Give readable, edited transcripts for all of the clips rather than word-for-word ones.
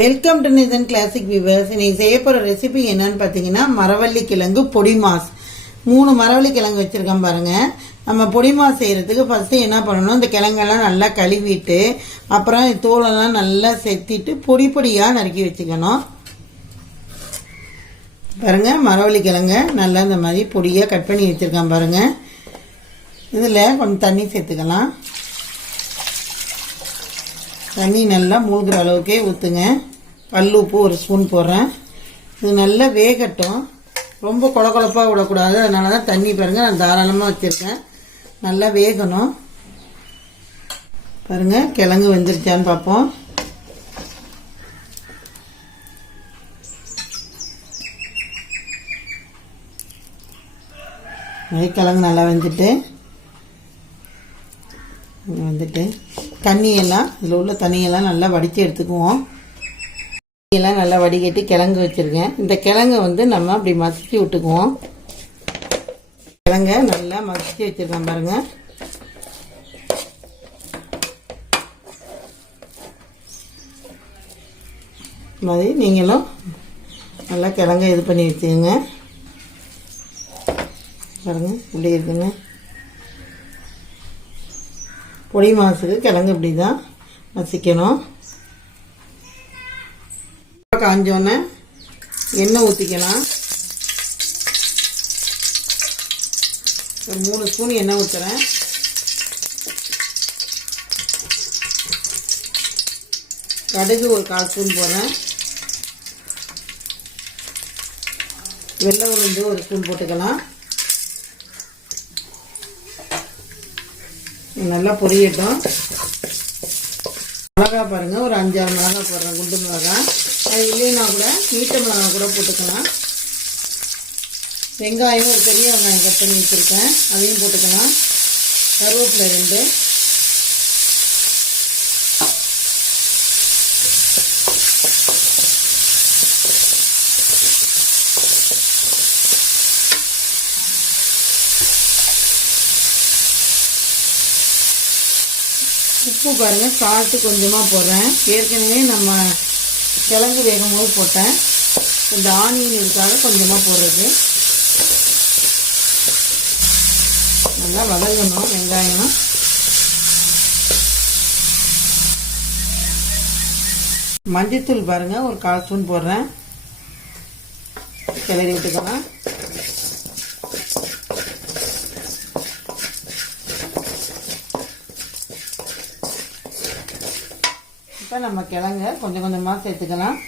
Welcome to Nithan classic viewers. இன்னைக்கு செய்ய போகிற ரெசிபி என்னன்னு பார்த்தீங்கன்னா மரவள்ளி கிழங்கு பொடி மாஸ். 3 மரவள்ளி கிழங்கு வச்சுருக்கேன் பாருங்கள். நம்ம பொடி மாஸ் செய்கிறதுக்கு ஃபஸ்ட்டு என்ன பண்ணணும், இந்த கிழங்கெல்லாம் நல்லா கழுவிட்டு அப்புறம் தோலெல்லாம் நல்லா செத்திட்டு பொடி பொடியாக நறுக்கி வச்சுக்கணும். பாருங்கள், மரவள்ளி கிழங்கு நல்லா இந்த மாதிரி பொடியாக கட் பண்ணி வச்சுருக்கேன் பாருங்கள். இதில் கொஞ்சம் தண்ணி சேர்த்துக்கலாம். தண்ணி நல்லா மூழ்கிற அளவுக்கே ஊற்றுங்க. கல் உப்பு 1 ஸ்பூன் போடுறேன். இது நல்லா வேகட்டும், ரொம்ப கொழப்பாக விடக்கூடாது. அதனால தான் தண்ணி பாருங்கள் நான் தாராளமாக வச்சுருக்கேன். நல்லா வேகணும். பாருங்கள், கிழங்கு வெந்துருச்சான்னு பார்ப்போம். கிழங்கு நல்லா வந்துட்டு தண்ணியெல்லாம் இதில் உள்ள தண்ணியெல்லாம் நல்லா வடித்து எடுத்துக்குவோம். தண்ணியெல்லாம் நல்லா வடிகட்டி கிழங்கு வச்சுருக்கேன். இந்த கிழங்கை நம்ம அப்படி மசிச்சு விட்டுக்குவோம். கிழங்கை நல்லா மசிச்சு வச்சுருக்கேன் பாருங்கள். மாதிரி நீங்களும் நல்லா கிழங்கை இது பண்ணி வச்சுங்க. பாருங்கள் இப்படி இருக்குங்க. பொடி மாசுக்கு கிழங்கு இப்படி தான் மசிக்கணும். காஞ்சோன்னே எண்ணெய் ஊற்றிக்கலாம். ஒரு 3 ஸ்பூன் எண்ணெய் ஊற்றுறேன். கடுகு ஒரு 1/4 ஸ்பூன் போடுறேன். வெள்ளை உளுந்து 1 ஸ்பூன் போட்டுக்கலாம். நல்லா பொரியட்டும். மிளகா பாருங்கள், ஒரு 5-6 மிளகா போடுறேன், குண்டு மிளகா. அது இல்லைன்னா கூட நீட்ட மிளகா கூட போட்டுக்கலாம். வெங்காயம் ஒரு பெரிய வெங்காயம் கட் பண்ணி வச்சுருக்கேன், அதையும் போட்டுக்கலாம். கருவேப்பிலை 2. உப்பு பாருங்கள், சால்ட்டு கொஞ்சமாக போடுறேன். ஏற்கனவே நம்ம கிழங்கு வேகும் போது போட்டேன். இந்த ஆனியன் இதுக்காக கொஞ்சமாக போடுறது. நல்லா வதங்கணும் வெங்காயம். மஞ்சத்தூள் பாருங்கள், ஒரு 1/4 ஸ்பூன் போடுறேன். கிளறி விட்டுக்கலாம். இப்போ நம்ம கிழங்க கொஞ்சம் கொஞ்சமாக சேர்த்துக்கலாம்.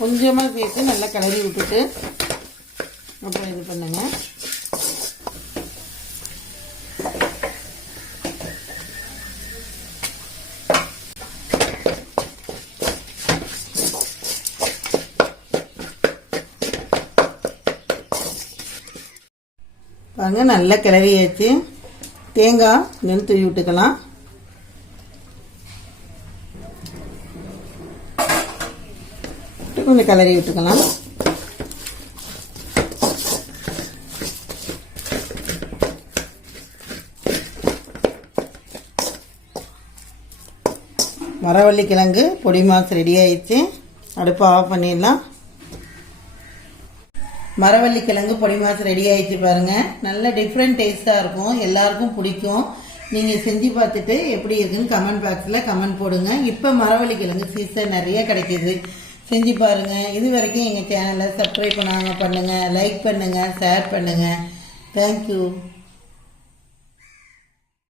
கொஞ்சமாக சேர்த்து நல்லா கிளறி விட்டுட்டு அப்புறம் இது பண்ணுங்க. பாருங்க, நல்லா கிளறியாச்சு. தேங்காய் நெல் தூவி விட்டுக்கலாம். கொஞ்சம் கிளறி விட்டுக்கலாம். மரவள்ளி கிழங்கு பொடி மாஸ் ரெடி ஆயிடுச்சு. அடுப்பை ஆஃப் பண்ணிடலாம். மரவள்ளி கிழங்கு பொடி மாஸ் ரெடி ஆயிடுச்சு பாருங்கள். நல்ல டிஃப்ரெண்ட் டேஸ்ட்டாக இருக்கும், எல்லாருக்கும் பிடிக்கும். நீங்கள் செஞ்சு பார்த்துட்டு எப்படி இருக்குன்னு கமெண்ட் பாக்ஸில் கமெண்ட் போடுங்க. இப்போ மரவள்ளி கிழங்கு சீசன் நிறைய கிடைக்கிது, செஞ்சு பாருங்கள். இது வரைக்கும் எங்கள் சேனலை சப்ஸ்கிரைப் பண்ணுங்கள், லைக் பண்ணுங்கள், ஷேர் பண்ணுங்கள். தேங்க்யூ.